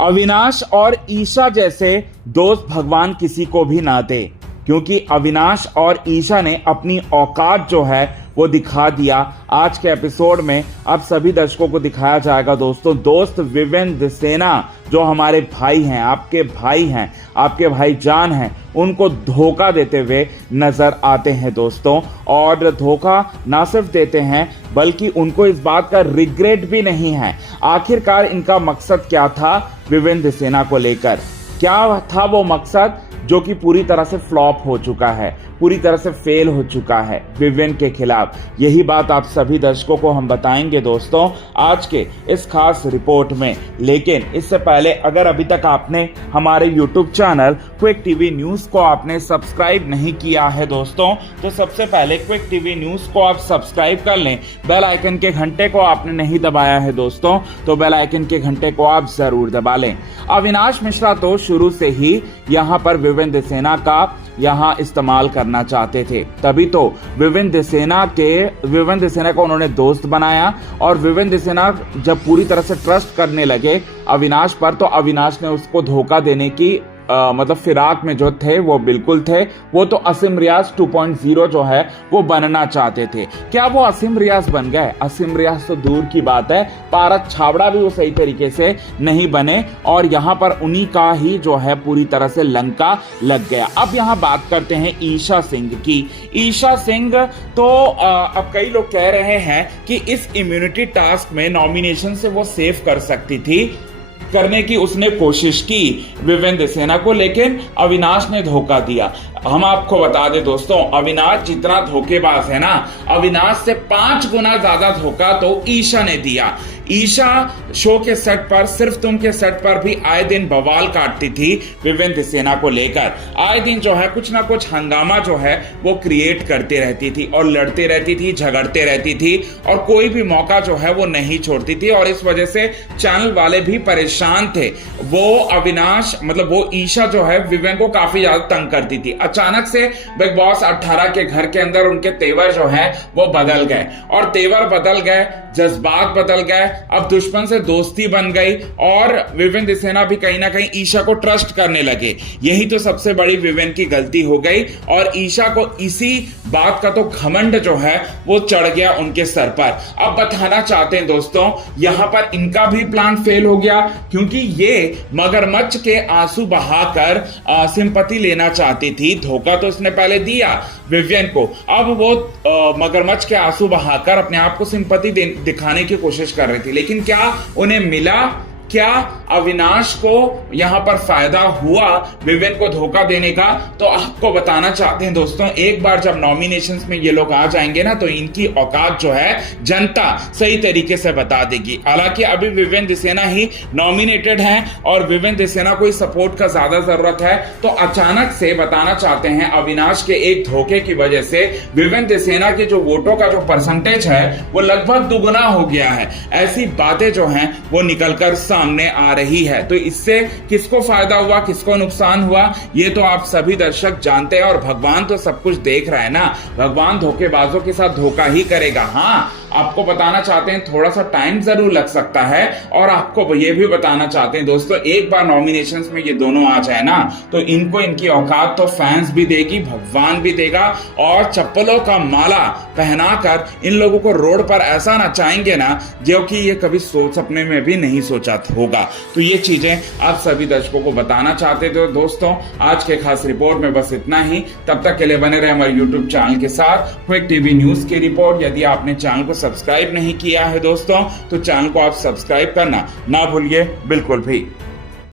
अविनाश और ईशा जैसे दोस्त भगवान किसी को भी ना दे, क्योंकि अविनाश और ईशा ने अपनी औकात जो है वो दिखा दिया। आज के एपिसोड में अब सभी दर्शकों को दिखाया जाएगा दोस्तों, दोस्त विवेंद्र सेना जो हमारे भाई हैं, आपके भाई हैं, आपके भाईजान हैं, उनको धोखा देते हुए नजर आते हैं दोस्तों। और धोखा ना सिर्फ देते हैं बल्कि उनको इस बात का रिग्रेट भी नहीं है। आखिरकार इनका मकसद क्या था विवेंद्र सेना को लेकर, क्या था वो मकसद जो कि पूरी तरह से फ्लॉप हो चुका है, पूरी तरह से फेल हो चुका है विवेन के खिलाफ। यही बात आप सभी दर्शकों को हम बताएंगे दोस्तों आज के इस खास रिपोर्ट में। लेकिन इससे पहले अगर अभी तक आपने हमारे YouTube channel quick TV news को आपने सब्सक्राइब नहीं किया है दोस्तों, तो सबसे पहले क्विक टीवी न्यूज को आप सब्सक्राइब कर लें। बेल आइकन के घंटे को आपने नहीं दबाया है दोस्तों, तो बेल आइकन के घंटे को आप जरूर दबा लें। अविनाश मिश्रा तो शुरू से ही यहाँ पर विवेंद्र सेना का यहाँ इस्तेमाल करना चाहते थे, तभी तो विवेंद्र सेना को उन्होंने दोस्त बनाया। और विवेंद्र सेना जब पूरी तरह से ट्रस्ट करने लगे अविनाश पर, तो अविनाश ने उसको धोखा देने की मतलब फिराक में जो थे वो बिल्कुल थे। वो तो असीम रियाज 2.0 जो है वो बनना चाहते थे। क्या वो असीम रियाज बन गए? असीम रियाज तो दूर की बात है, पारस छाबड़ा भी वो सही तरीके से नहीं बने। और यहाँ पर उन्हीं का ही जो है पूरी तरह से लंका लग गया। अब यहाँ बात करते हैं ईशा सिंह की। ईशा सिंह तो अब कई लोग कह रहे हैं कि इस इम्यूनिटी टास्क में नॉमिनेशन से वो सेव कर सकती थी, करने की उसने कोशिश की विवेंद्र सेना को, लेकिन अविनाश ने धोखा दिया। हम आपको बता दें दोस्तों, अविनाश जितना धोखेबाज है ना, अविनाश से 5 गुना ज्यादा धोखा तो ईशा ने दिया। ईशा शो के सेट पर, सिर्फ तुम के सेट पर भी आए दिन बवाल काटती थी विवेंद्र सेना को लेकर। आए दिन जो है कुछ ना कुछ हंगामा जो है वो क्रिएट करती रहती थी और लड़ती रहती थी, झगड़ते रहती थी और कोई भी मौका जो है वो नहीं छोड़ती थी। और इस वजह से चैनल वाले भी परेशान थे। वो अविनाश मतलब वो ईशा जो है विवेन को काफी ज्यादा तंग करती थी। अचानक से बिग बॉस 18 के घर के अंदर उनके तेवर जो है वो बदल गए, और तेवर बदल गए, जज्बात बदल गए। अब दुश्मन से दोस्ती बन गई और विवेंद्र सेना भी कहीं ना कहीं ईशा को ट्रस्ट करने लगे। यही तो सबसे बड़ी विवेन की गलती हो गई और ईशा को इसी बात का तो घमंड जो है वो चढ़ गया उनके सर पर। अब बताना चाहते हैं दोस्तों, यहां पर इनका भी प्लान फेल हो गया, क्योंकि ये मगरमच्छ के आंसू बहाकर सिंपैथी लेना चाहती थी। धोखा तो उसने पहले दिया विवियन को, अब वो मगरमच्छ के आंसू बहाकर अपने आप को सिंपैथी दिखाने की कोशिश कर रही थी। लेकिन क्या उन्हें मिला? क्या अविनाश को यहां पर फायदा हुआ विवेन को धोखा देने का? तो आपको बताना चाहते हैं दोस्तों, एक बार जब नॉमिनेशंस में ये लोग आ जाएंगे ना, तो इनकी औकात जो है जनता सही तरीके से बता देगी। हालांकि अभी विवेंद्र सेना ही नॉमिनेटेड हैं और विवेंद्र सेना को सपोर्ट का ज्यादा जरूरत है। तो अचानक से बताना चाहते हैं, अविनाश के एक धोखे की वजह से विवेंद्र सेना के जो वोटों का जो परसेंटेज है वो लगभग दुगुना हो गया है। ऐसी बातें जो हैं वो निकलकर सामने आ रही है। तो इससे किसको फायदा हुआ, किसको नुकसान हुआ, ये तो आप सभी दर्शक जानते हैं। और भगवान तो सब कुछ देख रहा है ना, भगवान धोखेबाजों के साथ धोखा ही करेगा। हाँ, आपको बताना चाहते हैं थोड़ा सा टाइम जरूर लग सकता है। और आपको ये भी बताना चाहते हैं दोस्तों, एक बार नॉमिनेशंस में ये दोनों आ जाए ना, तो इनको इनकी औकात तो फैंस भी देगी, भगवान भी देगा। और चप्पलों का माला पहनाकर इन लोगों को रोड पर ऐसा नचाएंगे ना, जो कि ये कभी सपने में भी नहीं सोचा होगा। तो ये चीजें आप सभी दर्शकों को बताना चाहते थे दोस्तों। आज के खास रिपोर्ट में बस इतना ही। तब तक के लिए बने रहे हमारे YouTube चैनल के साथ क्विक टीवी न्यूज की रिपोर्ट। यदि आपने चैनल को सब्सक्राइब नहीं किया है दोस्तों, तो चैनल को आप सब्सक्राइब करना ना भूलिए बिल्कुल भी।